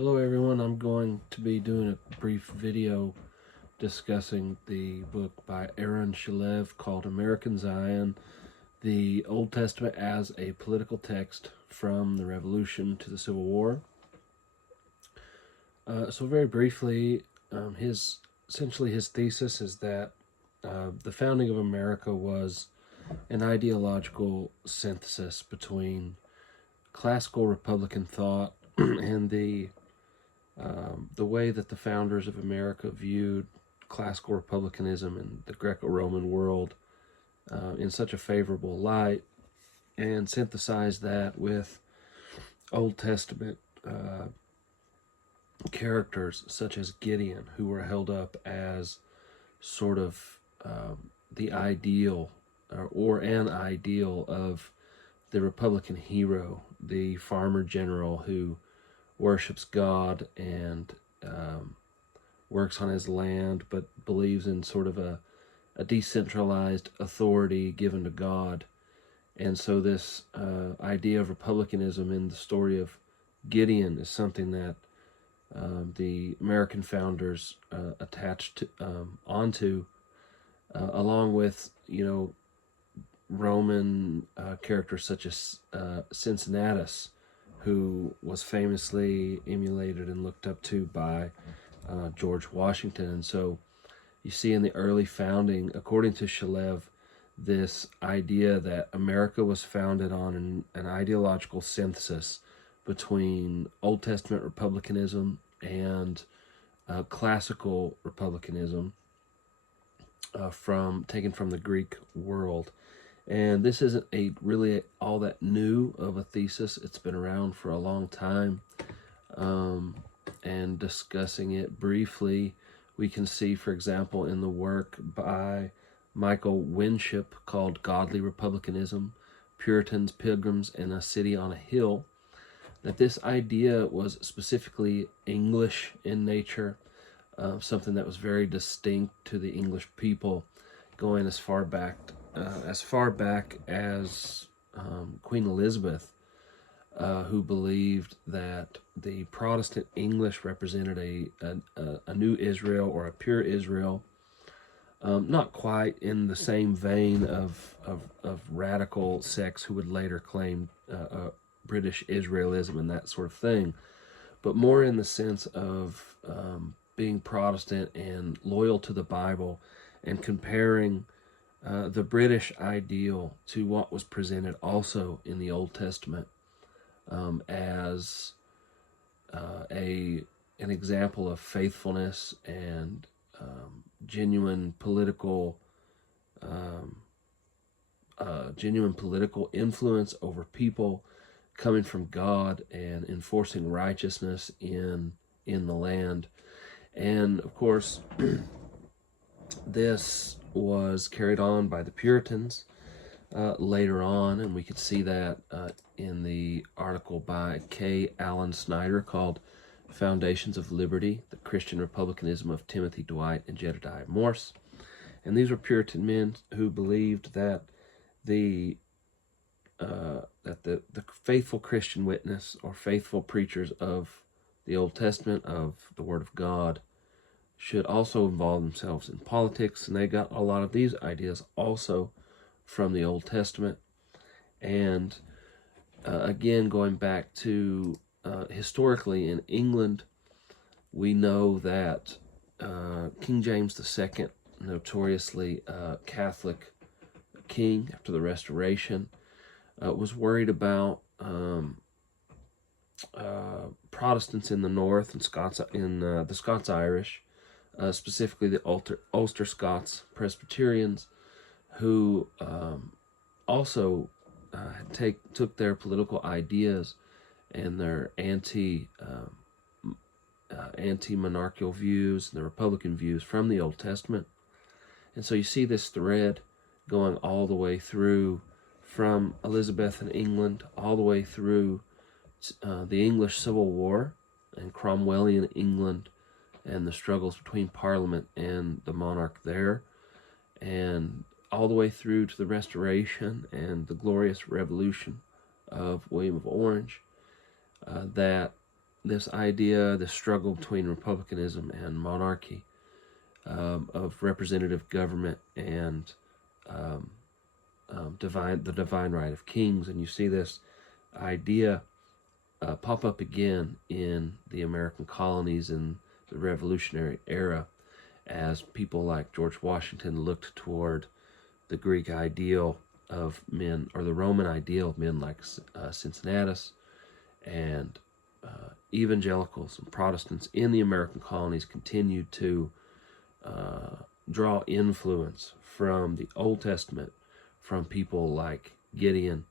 Hello everyone, I'm going to be doing a brief video discussing the book by Aaron Shalev called American Zion, the Old Testament as a Political Text from the Revolution to the Civil War. So very briefly, essentially his thesis is that the founding of America was an ideological synthesis between classical Republican thought and the way that the founders of America viewed classical republicanism and the Greco-Roman world in such a favorable light, and synthesized that with Old Testament characters such as Gideon, who were held up as sort of the ideal or an ideal of the Republican hero, the farmer general who worships God and works on his land, but believes in sort of a decentralized authority given to God. And so this idea of republicanism in the story of Gideon is something that the American founders attached onto, along with, Roman characters such as Cincinnatus, who was famously emulated and looked up to by George Washington. And so you see in the early founding, according to Shalev, this idea that America was founded on an ideological synthesis between Old Testament republicanism and classical republicanism taken from the Greek world. And this isn't really all that new of a thesis. It's been around for a long time. And discussing it briefly, we can see, for example, in the work by Michael Winship called Godly Republicanism, Puritans, Pilgrims, and a City on a Hill, that this idea was specifically English in nature, something that was very distinct to the English people, going as far back as Queen Elizabeth, who believed that the Protestant English represented a new Israel or a pure Israel, not quite in the same vein of radical sects who would later claim British Israelism and that sort of thing, but more in the sense of being Protestant and loyal to the Bible, and comparing the British ideal to what was presented also in the Old Testament as an example of faithfulness and genuine political influence over people, coming from God and enforcing righteousness in the land. And of course, this was carried on by the Puritans later on, and we could see that in the article by K. Allen Snyder called Foundations of Liberty, the Christian Republicanism of Timothy Dwight and Jedediah Morse. And these were Puritan men who believed that the faithful Christian witness or faithful preachers of the Old Testament, of the Word of God, should also involve themselves in politics. And they got a lot of these ideas also from the Old Testament. And again, going back to historically in England, we know that King James II, notoriously Catholic king after the Restoration, was worried about Protestants in the North and the Scots-Irish, specifically the Ulster Scots Presbyterians, who also took their political ideas and their anti-monarchical views, the Republican views from the Old Testament. And so you see this thread going all the way through from Elizabethan England all the way through the English Civil War and Cromwellian England and the struggles between Parliament and the monarch there, and all the way through to the Restoration and the glorious Revolution of William of Orange, that this idea, this struggle between republicanism and monarchy, of representative government and the divine right of kings. And you see this idea pop up again in the American colonies in the Revolutionary era, as people like George Washington looked toward the Greek ideal of men, or the Roman ideal of men like Cincinnatus, and evangelicals and Protestants in the American colonies continued to draw influence from the Old Testament, from people like Gideon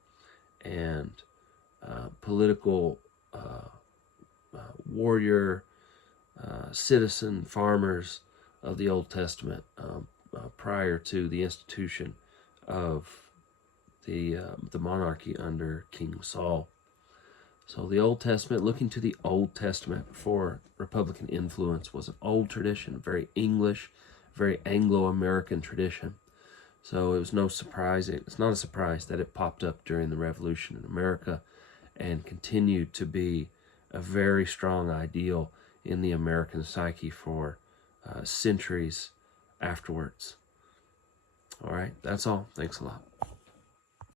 and political warrior, citizen farmers of the Old Testament prior to the institution of the monarchy under King Saul. So the Old Testament, looking to the Old Testament for Republican influence, was an old tradition, a very English, very Anglo-American tradition. So it's not a surprise that it popped up during the Revolution in America and continued to be a very strong ideal in the American psyche for centuries afterwards. All right, that's all. Thanks a lot.